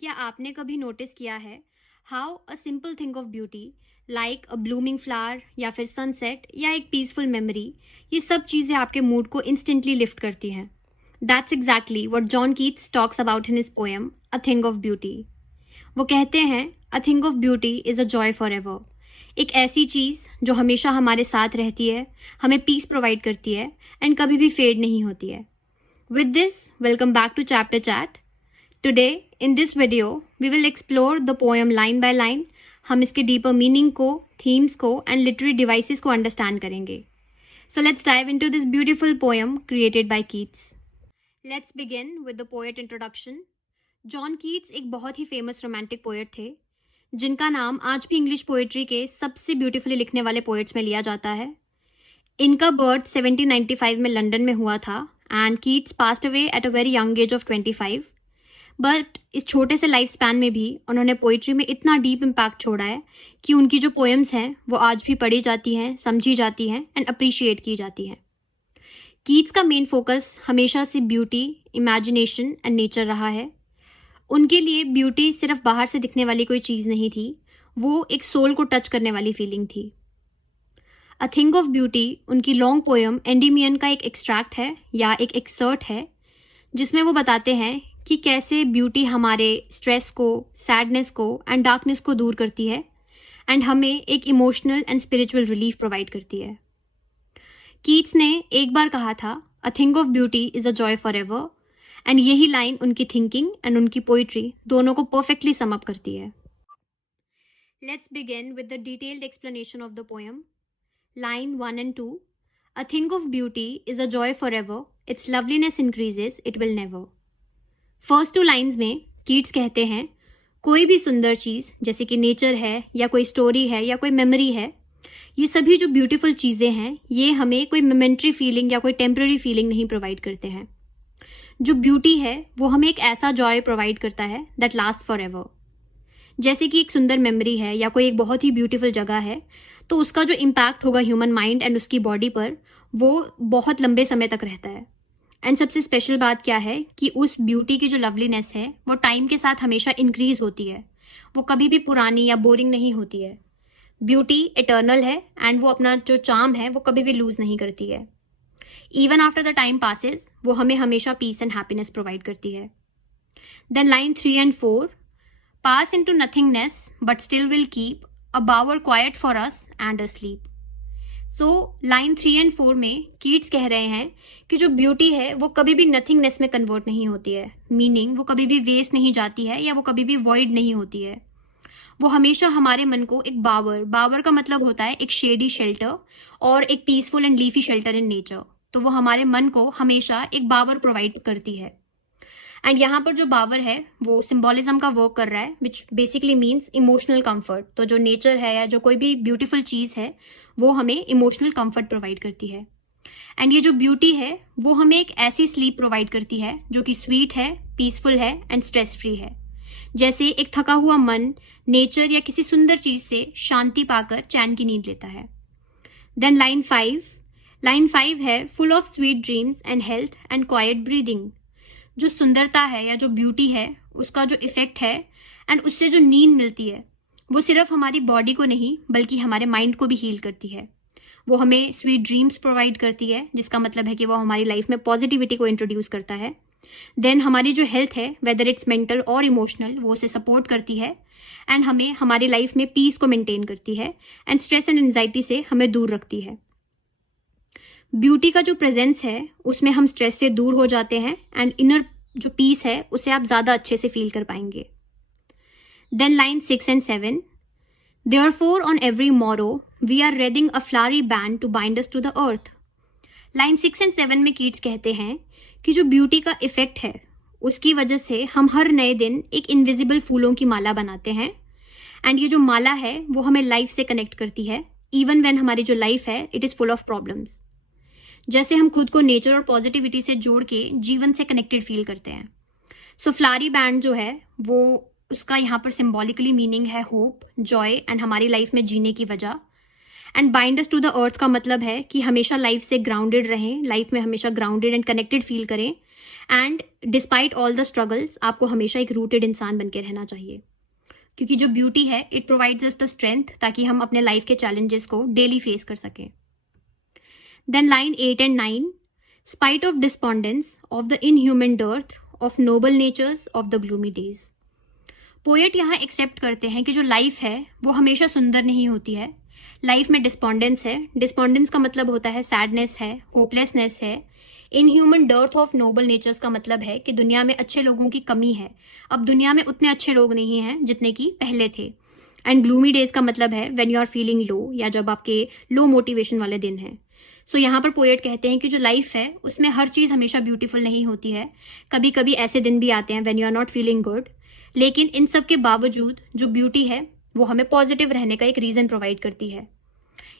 क्या आपने कभी नोटिस किया है how a simple thing of beauty like a blooming flower या फिर सनसेट या एक पीसफुल मेमोरी, ये सब चीज़ें आपके मूड को इंस्टेंटली लिफ्ट करती हैं। That's exactly what John Keats talks about in his poem a thing of beauty. वो कहते हैं अ thing of beauty is a joy for ever. एक ऐसी चीज़ जो हमेशा हमारे साथ रहती है, हमें पीस प्रोवाइड करती है एंड कभी भी फेड नहीं होती है। With this, welcome back to chapter chat. Today, in this video, we will explore the poem line by line. हम इसके deeper meaning को, themes को and literary devices को understand करेंगे. So let's dive into this beautiful poem created by Keats. Let's begin with the poet introduction. John Keats एक बहुत ही famous romantic poet थे, जिनका नाम आज भी इंग्लिश पोएट्री के सबसे ब्यूटीफुली लिखने वाले पोएट्स में लिया जाता है। इनका बर्थ 1795 में लंदन में हुआ था and Keats passed away at a very young age of 25। But इस छोटे से लाइफ स्पैन में भी उन्होंने पोइट्री में इतना डीप इम्पैक्ट छोड़ा है कि उनकी जो पोएम्स हैं वो आज भी पढ़ी जाती हैं, समझी जाती हैं एंड अप्रिशिएट की जाती हैं। कीट्स का मेन फोकस हमेशा से ब्यूटी, इमेजिनेशन एंड नेचर रहा है। उनके लिए ब्यूटी सिर्फ बाहर से दिखने वाली कोई चीज़ नहीं थी, वो एक सोल को टच करने वाली फीलिंग थी। अ थिंग ऑफ ब्यूटी उनकी लॉन्ग पोएम एंडीमियन का एक एक्सट्रैक्ट है या एक एक्सर्ट है, जिसमें वो बताते हैं कि कैसे ब्यूटी हमारे स्ट्रेस को, सैडनेस को एंड डार्कनेस को दूर करती है एंड हमें एक emotional and spiritual relief provide करती है। कीट्स ने एक बार कहा था अ thing of beauty is a joy for ever, and यही लाइन उनकी थिंकिंग एंड उनकी पोइट्री दोनों को परफेक्टली सम अप करती है। Let's begin with the detailed explanation of the poem. Line 1 and 2, a thing of beauty is a joy for ever, it's loveliness increases, it will never. First 2 lines में Keats कहते हैं कोई भी सुंदर चीज़ जैसे कि नेचर है या कोई स्टोरी है या कोई मेमोरी है, ये सभी जो ब्यूटीफुल चीज़ें हैं ये हमें कोई मोमेंट्री फीलिंग या कोई टेम्पररी फीलिंग नहीं प्रोवाइड करते हैं। जो ब्यूटी है वो हमें एक ऐसा जॉय प्रोवाइड करता है दैट लास्ट फॉर एवर। जैसे कि एक सुंदर मेमोरी है या कोई एक बहुत ही ब्यूटीफुल जगह है, तो उसका जो इम्पैक्ट होगा ह्यूमन माइंड एंड उसकी बॉडी पर, वो बहुत लंबे समय तक रहता है। एंड सबसे स्पेशल बात क्या है कि उस ब्यूटी की जो लवलीनेस है वो टाइम के साथ हमेशा इंक्रीज होती है, वो कभी भी पुरानी या बोरिंग नहीं होती है। ब्यूटी इटर्नल है एंड वो अपना जो चार्म है वो कभी भी लूज नहीं करती है। Even after the time passes वो हमें हमेशा पीस एंड हैप्पीनेस प्रोवाइड करती है। Then line 3 and 4, pass into nothingness but still will keep a bower quiet for us and a sleep. So line 3 and 4 में Keats कह रहे हैं कि जो ब्यूटी है वो कभी भी नथिंगनेस में कन्वर्ट नहीं होती है, मीनिंग वो कभी भी वेस्ट नहीं जाती है या वो कभी भी वॉइड नहीं होती है। वो हमेशा हमारे मन को एक बावर का मतलब होता है एक शेडी शेल्टर और एक peaceful and leafy shelter in nature, तो वो हमारे मन को हमेशा एक बावर प्रोवाइड करती है। एंड यहाँ पर जो बावर है वो सिंबॉलिज्म का वर्क कर रहा है, which basically means emotional comfort. तो जो नेचर है या जो कोई भी ब्यूटीफुल चीज़ है वो हमें इमोशनल कंफर्ट प्रोवाइड करती है। एंड ये जो ब्यूटी है वो हमें एक ऐसी स्लीप प्रोवाइड करती है जो कि स्वीट है, पीसफुल है एंड स्ट्रेस फ्री है। जैसे एक थका हुआ मन नेचर या किसी सुंदर चीज से शांति पाकर चैन की नींद लेता है। देन लाइन 5 है full of sweet dreams and health and quite breathing. जो सुंदरता है या जो ब्यूटी है उसका जो इफेक्ट है एंड उससे जो नींद मिलती है वो सिर्फ हमारी बॉडी को नहीं बल्कि हमारे माइंड को भी हील करती है। वो हमें स्वीट ड्रीम्स प्रोवाइड करती है, जिसका मतलब है कि वो हमारी लाइफ में पॉजिटिविटी को इंट्रोड्यूस करता है। देन हमारी जो हेल्थ है वेदर इट्स मेंटल और इमोशनल, वो उसे सपोर्ट करती है एंड हमें हमारी लाइफ में पीस को मेंटेन करती है एंड स्ट्रेस एंड एंजाइटी से हमें दूर रखती है। ब्यूटी का जो प्रेजेंस है उसमें हम स्ट्रेस से दूर हो जाते हैं एंड इनर जो पीस है उसे आप ज़्यादा अच्छे से फील कर पाएंगे। Then line 6 and 7, therefore on every morrow we are reading a flowery band to bind us to the earth. Line 6 and 7 में कीट्स कहते हैं कि जो ब्यूटी का इफेक्ट है उसकी वजह से हम हर नए दिन एक इनविजिबल फूलों की माला बनाते हैं एंड ये जो माला है वो हमें लाइफ से कनेक्ट करती है, इवन व्हेन हमारी जो लाइफ है it is full of problems. जैसे हम खुद को नेचर और पॉजिटिविटी से जोड़ के जीवन से कनेक्टेड फील करते हैं। सो फ्लावरी बैंड जो है वो उसका यहाँ पर सिंबॉलिकली मीनिंग है होप, जॉय एंड हमारी लाइफ में जीने की वजह। And bind us to the earth का मतलब है कि हमेशा लाइफ से ग्राउंडेड रहें, लाइफ में हमेशा ग्राउंडेड एंड कनेक्टेड फील करें and despite all the struggles आपको हमेशा एक रूटेड इंसान बन के रहना चाहिए, क्योंकि जो ब्यूटी है it provides us the strength ताकि हम अपने लाइफ के चैलेंजेस को डेली फेस कर सकें. Then line 8 and 9, spite of despondence of the inhuman dearth of noble natures of the gloomy days. Poet यहाँ एक्सेप्ट करते हैं कि जो लाइफ है वो हमेशा सुंदर नहीं होती है. लाइफ में डिस्पॉन्डेंस है. डिस्पॉन्डेंस का मतलब होता है सैडनेस है, होपलेसनेस है. Inhuman dearth of noble natures का मतलब है कि दुनिया में अच्छे लोगों की कमी है. अब दुनिया में उतने अच्छे लोग नहीं हैं जितने कि पहले थे. एंड ग्लूमी डेज का मतलब है when you are feeling low, या जब आपके लो मोटिवेशन वाले दिन हैं. सो यहाँ पर पोएट कहते हैं कि जो लाइफ है उसमें हर चीज़ हमेशा ब्यूटीफुल नहीं होती है. कभी कभी ऐसे दिन भी आते हैं when you are not feeling good. लेकिन इन सब के बावजूद जो ब्यूटी है वो हमें पॉजिटिव रहने का एक रीज़न प्रोवाइड करती है.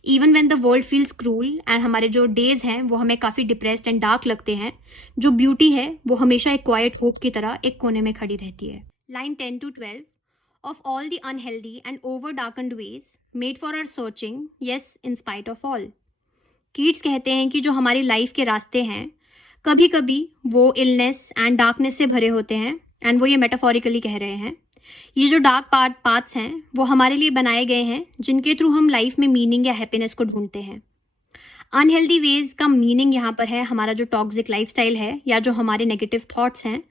Even when the world feels cruel and हमारे जो डेज हैं वो हमें काफ़ी डिप्रेस्ड एंड डार्क लगते हैं, जो ब्यूटी है वो हमेशा एक क्वाइट होप की तरह एक कोने में खड़ी रहती है. Line 10 to 12, of all the unhealthy and over darkened ways made for our searching, yes in spite of all. Keats कहते हैं कि जो हमारी लाइफ के रास्ते हैं कभी कभी वो इलनेस एंड डार्कनेस से भरे होते हैं. एंड वो ये मेटाफोरिकली कह रहे हैं. ये जो डार्क पाथ्स हैं वो हमारे लिए बनाए गए हैं जिनके थ्रू हम लाइफ में मीनिंग या हैप्पीनेस को ढूंढते हैं. अनहेल्दी वेज का मीनिंग यहाँ पर है हमारा जो टॉक्सिक लाइफस्टाइल है या जो हमारे नेगेटिव थॉट्स हैं.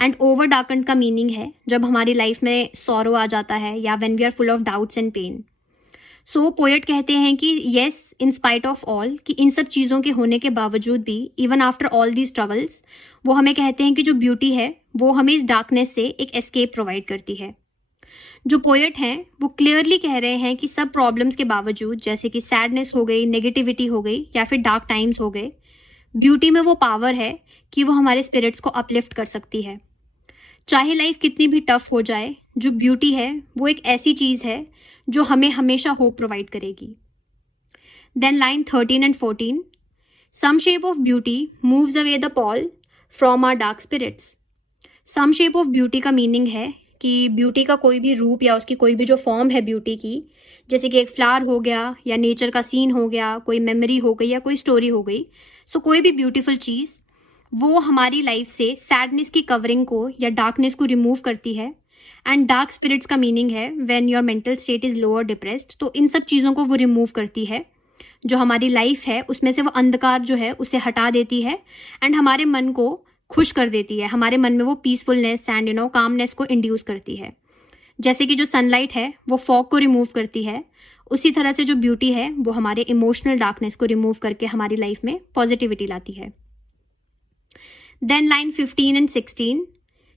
एंड ओवर डार्कन्ड का मीनिंग है जब हमारी लाइफ में सॉरो आ जाता है या when we are full of doubts and pain. So poet कहते हैं कि yes in spite of all, कि इन सब चीज़ों के होने के बावजूद भी even after all the struggles वो हमें कहते हैं कि जो ब्यूटी है वो हमें इस डार्कनेस से एक एस्केप प्रोवाइड करती है. जो पोएट हैं वो क्लियरली कह रहे हैं कि सब प्रॉब्लम्स के बावजूद, जैसे कि सैडनेस हो गई, नेगेटिविटी हो गई या फिर डार्क टाइम्स हो गए, ब्यूटी में वो पावर है कि वो हमारे स्पिरिट्स को अपलिफ्ट कर सकती है. चाहे लाइफ कितनी भी टफ हो जाए, जो ब्यूटी है वो एक ऐसी चीज़ है जो हमें हमेशा होप प्रोवाइड करेगी. Then line 13 and 14, some shape of beauty moves away the pall from our dark spirits. Some shape of beauty का मीनिंग है कि ब्यूटी का कोई भी रूप या उसकी कोई भी जो फॉर्म है ब्यूटी की, जैसे कि एक फ्लावर हो गया या नेचर का सीन हो गया, कोई मेमोरी हो गई या कोई स्टोरी हो गई. सो कोई भी ब्यूटीफुल चीज़ वो हमारी लाइफ से सैडनेस की कवरिंग को या डार्कनेस को रिमूव करती है. एंड डार्क स्पिरिट्स का मीनिंग है when your mental state is low और डिप्रेस्ड. तो इन सब चीज़ों को वो रिमूव करती है. जो हमारी लाइफ है उसमें से वो अंधकार जो है उसे हटा देती है एंड हमारे मन को खुश कर देती है. हमारे मन में वो पीसफुलनेस एंड कामनेस को इंड्यूस करती है. जैसे कि जो सनलाइट है वो फॉग को रिमूव करती है, उसी तरह से जो ब्यूटी है वो हमारे इमोशनल डार्कनेस को रिमूव करके हमारी लाइफ में पॉजिटिविटी लाती है. Then line 15 and 16,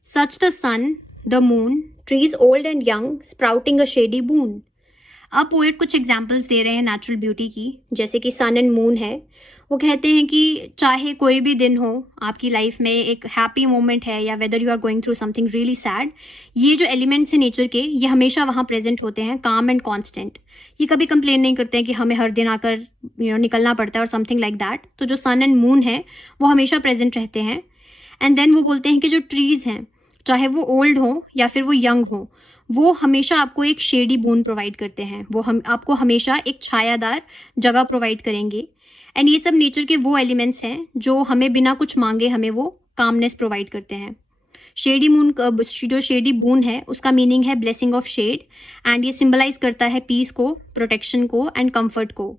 such the sun the moon, trees old and young sprouting a shady boon. अब पोएट कुछ एग्जाम्पल्स दे रहे हैं नेचुरल ब्यूटी की, जैसे कि सन एंड मून है. वो कहते हैं कि चाहे कोई भी दिन हो आपकी लाइफ में, एक हैप्पी मोमेंट है या whether you are going through something really sad, ये जो एलिमेंट्स हैं नेचर के ये हमेशा वहाँ प्रेजेंट होते हैं, काम एंड कॉन्स्टेंट. ये कभी कंप्लेन नहीं करते हैं कि हमें हर दिन आकर निकलना पड़ता है और समथिंग लाइक दैट. तो जो सन एंड मून है वो हमेशा प्रेजेंट रहते हैं. एंड देन वो बोलते हैं कि जो ट्रीज़ हैं चाहे वो ओल्ड हो या फिर वो यंग हो, वो हमेशा आपको एक शेडी बून प्रोवाइड करते हैं. वो हम आपको हमेशा एक छायादार जगह प्रोवाइड करेंगे. एंड ये सब नेचर के वो एलिमेंट्स हैं जो हमें बिना कुछ मांगे हमें वो कामनेस प्रोवाइड करते हैं. शेडी मून, जो शेडी बून है उसका मीनिंग है ब्लेसिंग ऑफ शेड. एंड ये सिंबलाइज करता है पीस को, प्रोटेक्शन को एंड कंफर्ट को.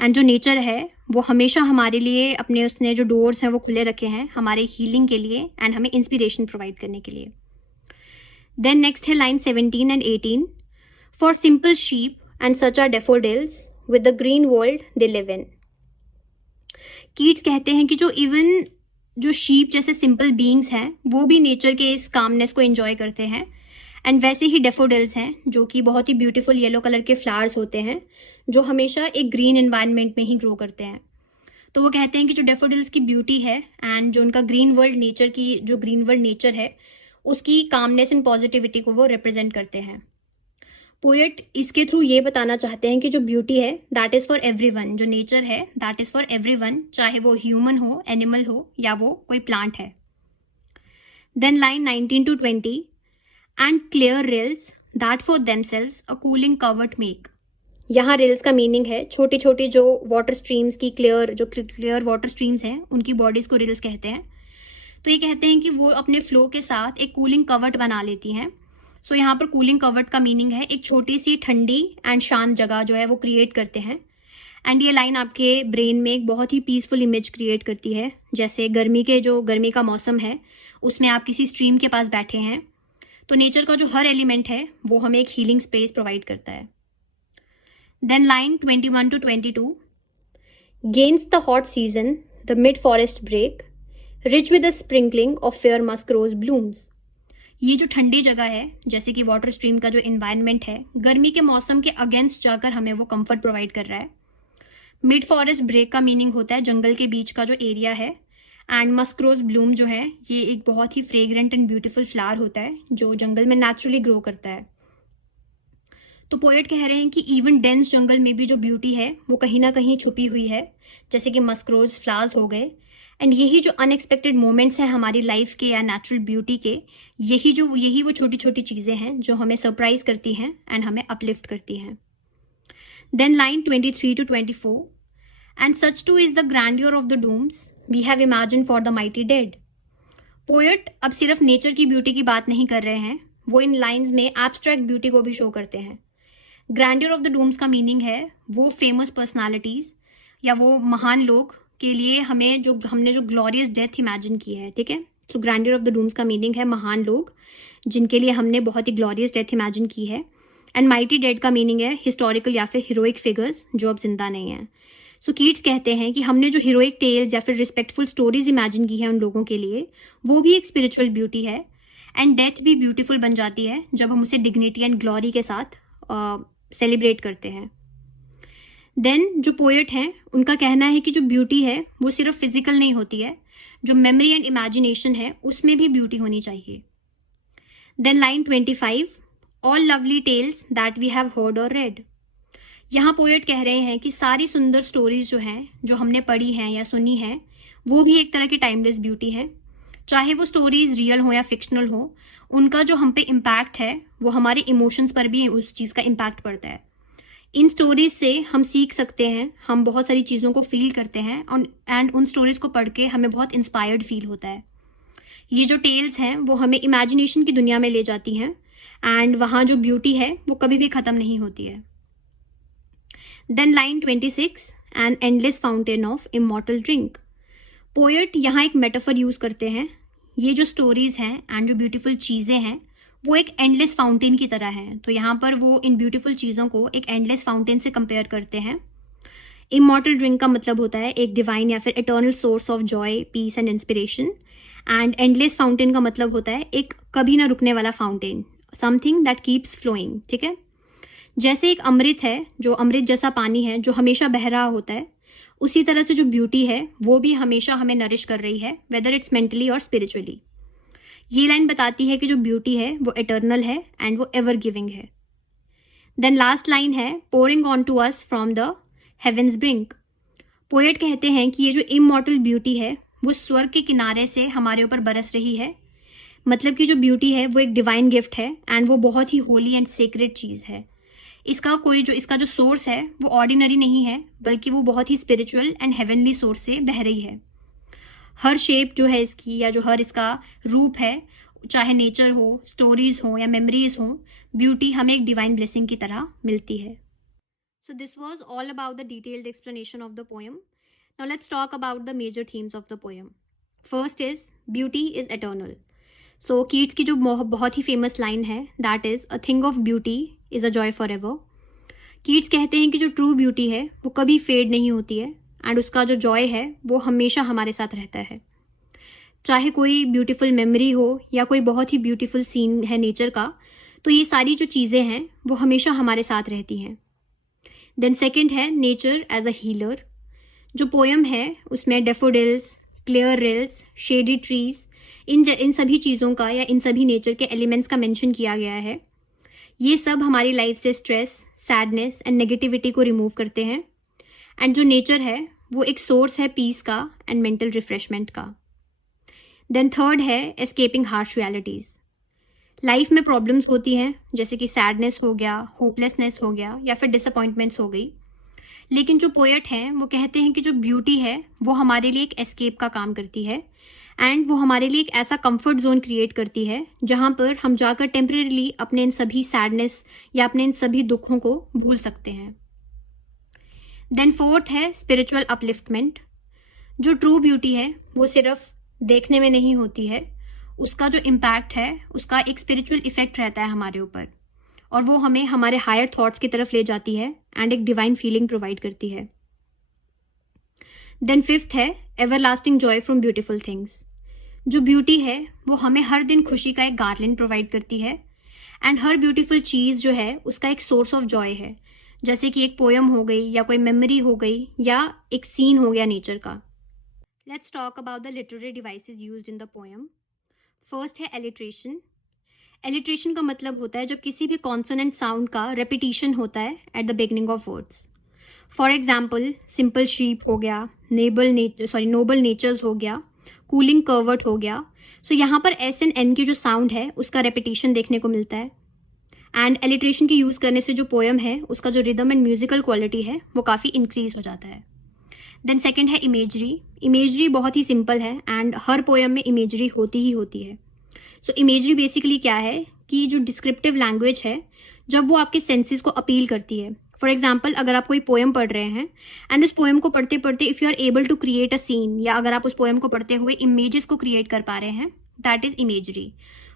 एंड जो नेचर है वो हमेशा हमारे लिए अपने उसने जो डोर्स हैं वो खुले रखे हैं हमारे हीलिंग के लिए एंड हमें इंस्पिरेशन प्रोवाइड करने के लिए. देन नेक्स्ट है line 17 and 18, for simple sheep and such are daffodils with the green world they live in. Keats कहते हैं कि जो इवन जो शीप जैसे सिंपल बीइंग्स हैं वो भी नेचर के इस कामनेस को एंजॉय करते हैं. एंड वैसे ही डेफोडिल्स हैं जो कि बहुत ही ब्यूटीफुल येलो कलर के फ्लावर्स होते हैं जो हमेशा एक ग्रीन एनवायरनमेंट में ही ग्रो करते हैं. तो वो कहते हैं कि जो डेफोडिल्स की ब्यूटी है एंड जो उनका ग्रीन वर्ल्ड नेचर की जो ग्रीन वर्ल्ड नेचर है उसकी कामनेस एंड पॉजिटिविटी को वो रिप्रेजेंट करते हैं. पोएट इसके थ्रू ये बताना चाहते हैं कि जो ब्यूटी है दैट इज़ फॉर एवरीवन. जो नेचर है दैट इज़ फॉर एवरीवन, चाहे वो ह्यूमन हो, एनिमल हो या वो कोई प्लांट है. Then line 19 to 20, and clear rills that for themselves a cooling covert make. यहाँ रिल्स का मीनिंग है छोटी छोटी जो वाटर स्ट्रीम्स की क्लियर वाटर स्ट्रीम्स हैं उनकी बॉडीज को रिल्स कहते हैं. तो ये कहते हैं कि वो अपने फ्लो के साथ एक कूलिंग कवर्ट बना लेती हैं। सो यहाँ पर कूलिंग कवर्ट का मीनिंग है एक छोटी सी ठंडी एंड शांत जगह जो है वो क्रिएट करते हैं। एंड ये लाइन आपके ब्रेन में एक बहुत ही पीसफुल इमेज क्रिएट करती है, जैसे गर्मी का मौसम है उसमें आप किसी स्ट्रीम के पास बैठे हैं। तो नेचर का जो हर एलिमेंट है वो हमें एक हीलिंग स्पेस प्रोवाइड करता है। Then line 21 to 22, gainst the hot season the mid forest brake rich with a sprinkling of fair musk rose blooms. ये जो ठंडी जगह है, जैसे कि वाटर स्ट्रीम का जो इन्वायरमेंट है, गर्मी के मौसम के अगेंस्ट जाकर हमें वो कंफर्ट प्रोवाइड कर रहा है। मिड फॉरेस्ट ब्रेक का मीनिंग होता है जंगल के बीच का जो एरिया है। एंड मस्क रोज ब्लूम जो है ये एक बहुत ही फ्रेग्रेंट एंड ब्यूटीफुल फ्लावर होता है जो जंगल में नेचुरली ग्रो करता है। तो पोएट कह रहे हैं कि इवन डेंस जंगल में भी जो ब्यूटी है वो कहीं ना कहीं छुपी हुई है, जैसे कि मस्क रोज फ्लावर्स हो गए। एंड यही जो अनएक्सपेक्टेड मोमेंट्स हैं हमारी लाइफ के या नेचुरल ब्यूटी के, यही वो छोटी छोटी चीज़ें हैं जो हमें सरप्राइज करती हैं एंड हमें अपलिफ्ट करती हैं। Then line 23 to 24, and such too is the grandeur of the dooms we have imagine for the mighty dead. Poet अब सिर्फ नेचर की ब्यूटी की बात नहीं कर रहे हैं, वो इन लाइन्स में एब्स्ट्रैक्ट ब्यूटी को भी शो करते हैं। ग्रैंडियर ऑफ द डूम्स का मीनिंग है वो फेमस पर्सनालिटीज या वो महान लोग के लिए हमने जो ग्लोरियस डेथ इमेजिन की है, ठीक है। सो ग्रैंडियर ऑफ द डूम्स का मीनिंग है महान लोग जिनके लिए हमने बहुत ही ग्लोरियस डेथ इमेजिन की है। एंड माइटी डेड का मीनिंग है हिस्टोरिकल या फिर हीरोइक फिगर्स जो अब जिंदा नहीं है। सो कीट्स कहते हैं कि हमने जो हीरोइक टेल्स या फिर रिस्पेक्टफुल स्टोरीज इमेजिन की है उन लोगों के लिए, वो भी एक स्पिरिचुअल ब्यूटी है। एंड डेथ भी ब्यूटीफुल बन जाती है जब हम उसे डिग्निटी एंड ग्लोरी के साथ सेलिब्रेट करते हैं। देन जो पोएट हैं उनका कहना है कि जो ब्यूटी है वो सिर्फ फिजिकल नहीं होती है, जो मेमोरी एंड इमेजिनेशन है उसमें भी ब्यूटी होनी चाहिए। Then line 25, all lovely tales that we have heard or read. यहाँ पोएट कह रहे हैं कि सारी सुंदर स्टोरीज जो हैं जो हमने पढ़ी हैं या सुनी हैं वो भी एक तरह की टाइमलेस ब्यूटी है। चाहे वो स्टोरीज रियल हो या फिक्शनल हो, उनका जो हम पे इम्पैक्ट है वो हमारे इमोशंस पर भी उस चीज़ का इम्पैक्ट पड़ता है। इन स्टोरीज से हम सीख सकते हैं, हम बहुत सारी चीज़ों को फील करते हैं एंड उन स्टोरीज को पढ़ के हमें बहुत इंस्पायर्ड फील होता है। ये जो टेल्स हैं वो हमें इमेजिनेशन की दुनिया में ले जाती हैं एंड वहाँ जो ब्यूटी है वो कभी भी ख़त्म नहीं होती है। Then line 26, an endless fountain of immortal drink. Poet यहाँ एक मेटाफर यूज़ करते हैं, ये जो स्टोरीज हैं एंड जो ब्यूटीफुल चीज़ें हैं वो एक एंडलेस फाउंटेन की तरह हैं। तो यहाँ पर वो इन ब्यूटीफुल चीज़ों को एक एंडलेस फाउंटेन से कंपेयर करते हैं। इमॉर्टल ड्रिंक का मतलब होता है एक डिवाइन या फिर eternal source of joy, peace and inspiration. And endless fountain का मतलब होता है एक कभी ना रुकने वाला fountain, something that keeps flowing, ठीक है। जैसे एक अमृत है, जो अमृत जैसा पानी है जो हमेशा बह रहा होता है, उसी तरह से जो ब्यूटी है वो भी हमेशा हमें नरिश कर रही है, वेदर इट्स मेंटली और स्पिरिचुअली। ये लाइन बताती है कि जो ब्यूटी है वो एटर्नल है एंड वो एवर गिविंग है। देन लास्ट लाइन है, pouring onto us from the heaven's brink. Poet कहते हैं कि ये जो इमॉर्टल ब्यूटी है वो स्वर्ग के किनारे से हमारे ऊपर बरस रही है। मतलब कि जो ब्यूटी है वो एक डिवाइन गिफ्ट है एंड वो बहुत ही होली एंड सेक्रेड चीज़ है। इसका जो सोर्स है वो ऑर्डिनरी नहीं है, बल्कि वो बहुत ही स्पिरिचुअल एंड हेवनली सोर्स से बह रही है। हर शेप जो है इसकी या जो हर इसका रूप है, चाहे नेचर हो, स्टोरीज हो या मेमोरीज हो, ब्यूटी हमें एक डिवाइन ब्लेसिंग की तरह मिलती है। So this was all about the detailed explanation of the poem. Now let's talk about the major themes of the poem. First is beauty is eternal. So Keats की जो बहुत ही फेमस लाइन है, that is a thing of beauty is a joy forever. Keats कहते हैं कि जो true beauty है वो कभी फेड नहीं होती है एंड उसका जो जॉय है वो हमेशा हमारे साथ रहता है। चाहे कोई ब्यूटीफुल मेमोरी हो या कोई बहुत ही ब्यूटीफुल सीन है नेचर का, तो ये सारी जो चीज़ें हैं वो हमेशा हमारे साथ रहती हैं। देन सेकंड है नेचर एज अ हीलर। जो पोएम है उसमें daffodils, clear rills, shady trees, इन सभी चीज़ों का या इन सभी नेचर के एलिमेंट्स का मेंशन किया गया है। ये सब हमारी लाइफ से स्ट्रेस, सैडनेस एंड नेगेटिविटी को रिमूव करते हैं। एंड जो नेचर है वो एक सोर्स है पीस का एंड मेंटल रिफ्रेशमेंट का। देन थर्ड है एस्केपिंग हार्श रियलिटीज़। लाइफ में प्रॉब्लम्स होती हैं, जैसे कि सैडनेस हो गया, होपलेसनेस हो गया या फिर डिसअपॉइंटमेंट्स हो गई। लेकिन जो पोएट हैं वो कहते हैं कि जो ब्यूटी है वो हमारे लिए एक एस्केप का काम करती है एंड वो हमारे लिए एक ऐसा कंफर्ट जोन क्रिएट करती है जहाँ पर हम जाकर टेम्परेरीली अपने इन सभी सैडनेस या अपने इन सभी दुखों को भूल सकते हैं। देन फोर्थ है स्पिरिचुअल अपलिफ्टमेंट। जो ट्रू ब्यूटी है वो सिर्फ देखने में नहीं होती है, उसका जो इम्पैक्ट है उसका एक स्पिरिचुअल इफेक्ट रहता है हमारे ऊपर, और वो हमें हमारे हायर थॉट्स की तरफ ले जाती है एंड एक डिवाइन फीलिंग प्रोवाइड करती है। देन फिफ्थ है everlasting Joy from beautiful things. जो ब्यूटी है वो हमें हर दिन खुशी का एक गार्लेंड प्रोवाइड करती है, एंड हर ब्यूटीफुल चीज़ जो है उसका एक सोर्स ऑफ जॉय है, जैसे कि एक पोयम हो गई या कोई मेमोरी हो गई या एक सीन हो गया नेचर का। Let's talk about the literary devices used in the poem. First है एलिट्रेशन। एलिट्रेशन का मतलब होता है जब किसी भी कॉन्सोनेंट साउंड का रेपिटिशन होता है at the beginning of words. For example simple sheep हो गया, नोबल नेचर्स हो गया, कूलिंग कर्वर्ट हो गया। सो यहाँ पर एस एंड एन की जो साउंड है उसका रेपिटेशन देखने को मिलता है, एंड एलिट्रेशन की यूज़ करने से जो पोयम है उसका जो रिदम एंड म्यूजिकल क्वालिटी है वो काफ़ी इंक्रीज हो जाता है। देन सेकंड है इमेजरी। इमेजरी बहुत ही सिंपल है एंड हर पोयम में इमेजरी होती ही होती है। सो इमेजरी बेसिकली क्या है कि जो डिस्क्रिप्टिव लैंग्वेज है जब वो आपके सेंसेस को अपील करती है। फॉर एग्जाम्पल अगर आप कोई पोएम पढ़ रहे हैं एंड उस पोएम को पढ़ते पढ़ते if you are able to create a scene, या अगर आप उस पोएम को पढ़ते हुए इमेजेस को क्रिएट कर पा रहे हैं, that is imagery.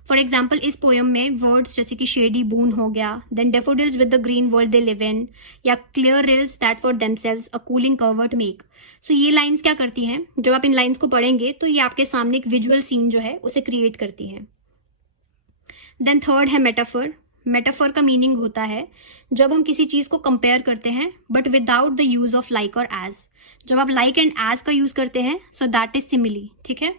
For example इस पोएम में वर्ड्स जैसे कि शेडी बून हो गया, then daffodils with the green world they live in, या clear rills that for themselves a cooling covert make. So ये लाइन्स क्या करती हैं, जब आप इन लाइन्स को पढ़ेंगे तो ये आपके सामने एक विजुअल सीन जो है उसे क्रिएट करती हैं। देन थर्ड है मेटाफर। मेटाफर का मीनिंग होता है जब हम किसी चीज को कंपेयर करते हैं but without the use of like और एज। जब आप लाइक एंड एज का यूज करते हैं सो दैट इज सिमिली, ठीक है।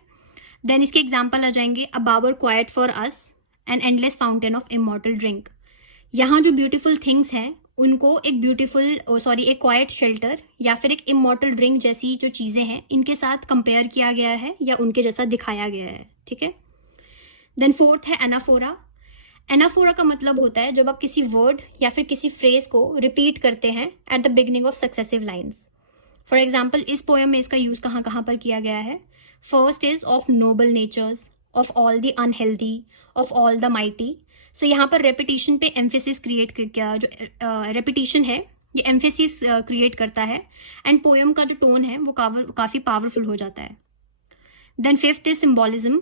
देन इसके एग्जाम्पल आ जाएंगे a bower quiet for us, an endless fountain of immortal drink. यहाँ जो ब्यूटीफुल थिंग्स हैं उनको एक क्वाइट शेल्टर या फिर एक इमॉर्टल ड्रिंक जैसी जो चीजें हैं इनके साथ कंपेयर किया गया है या उनके जैसा दिखाया गया है, ठीक है। देन फोर्थ है एनाफोरा। एनाफोरा का मतलब होता है जब आप किसी वर्ड या फिर किसी फ्रेज को रिपीट करते हैं at the beginning of successive lines. For example इस पोएम में इसका यूज कहाँ कहाँ पर किया गया है। First is of noble natures, of all the unhealthy, of all the mighty. So यहाँ पर रेपिटेशन पे एम्फेसिस क्रिएट किया, जो रेपिटेशन है ये एम्फेसिस क्रिएट करता है एंड पोएम का जो टोन है वो काफी पावरफुल हो जाता है। Then fifth is symbolism.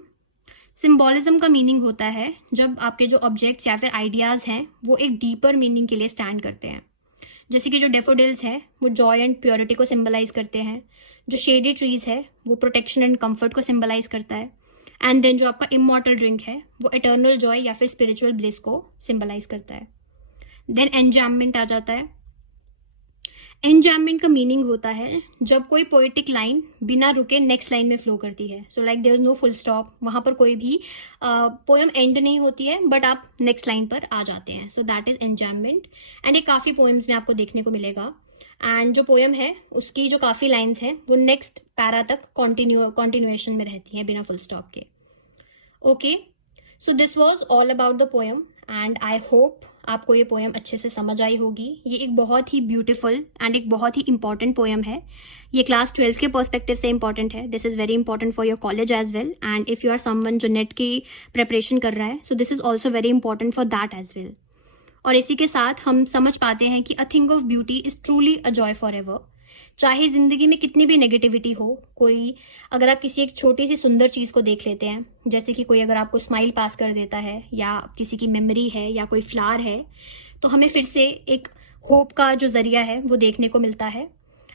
Symbolism का मीनिंग होता है जब आपके जो ऑब्जेक्ट्स या फिर आइडियाज हैं वो एक डीपर मीनिंग के लिए स्टैंड करते हैं। जैसे कि जो डेफोडिल्स है वो जॉय एंड प्योरिटी को सिंबलाइज करते हैं, जो शेडी ट्रीज है वो प्रोटेक्शन एंड कंफर्ट को सिंबलाइज करता है, एंड देन जो आपका इमॉर्टल ड्रिंक है वो इटर्नल जॉय या फिर स्पिरिचुअल ब्लिस को सिंबलाइज करता है। देन एनजैममेंट आ जाता है। एनजैममेंट का मीनिंग होता है जब कोई पोएटिक लाइन बिना रुके नेक्स्ट लाइन में फ्लो करती है। So like there is no full stop, वहां पर कोई भी पोएम एंड नहीं होती है बट आप नेक्स्ट लाइन पर आ जाते हैं। सो दैट इज एनजैममेंट, एंड ये काफी पोएम्स में आपको देखने को मिलेगा। एंड जो पोएम है उसकी जो काफी लाइन्स हैं वो नेक्स्ट पैरा तक कॉन्टिन्यूएशन में रहती हैं बिना फुल स्टॉप के। Okay, so this was all about the poem and I hope आपको ये पोएम अच्छे से समझ आई होगी। ये एक बहुत ही ब्यूटीफुल एंड एक बहुत ही इंपॉर्टेंट पोएम है। ये क्लास 12 के पर्सपेक्टिव से इंपॉर्टेंट है। This is very important for your college as well, and if you are someone जो नेट की प्रिपरेशन कर रहा है so this is also very important for that as well. और इसी के साथ हम समझ पाते हैं कि a thing of beauty is truly a joy forever. चाहे जिंदगी में कितनी भी नेगेटिविटी हो, कोई अगर आप किसी एक छोटी सी सुंदर चीज को देख लेते हैं, जैसे कि कोई अगर आपको स्माइल पास कर देता है या किसी की मेमोरी है या कोई फ्लावर है, तो हमें फिर से एक होप का जो जरिया है वो देखने को मिलता है।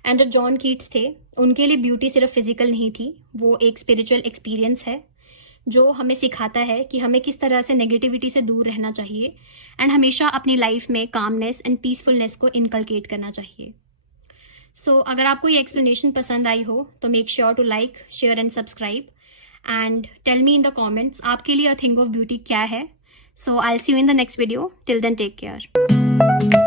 एंड जो जॉन कीट्स थे उनके लिए ब्यूटी सिर्फ फिजिकल नहीं थी, वो एक स्पिरिचुअल एक्सपीरियंस है जो हमें सिखाता है कि हमें किस तरह से नेगेटिविटी से दूर रहना चाहिए एंड हमेशा अपनी लाइफ में कामनेस एंड पीसफुलनेस को इनकलकेट करना चाहिए। सो अगर आपको ये एक्सप्लेनेशन पसंद आई हो तो make sure to like, share and subscribe, and tell me in the comments आपके लिए अ थिंग ऑफ ब्यूटी क्या है। So I will see you in the next video. Till then take care.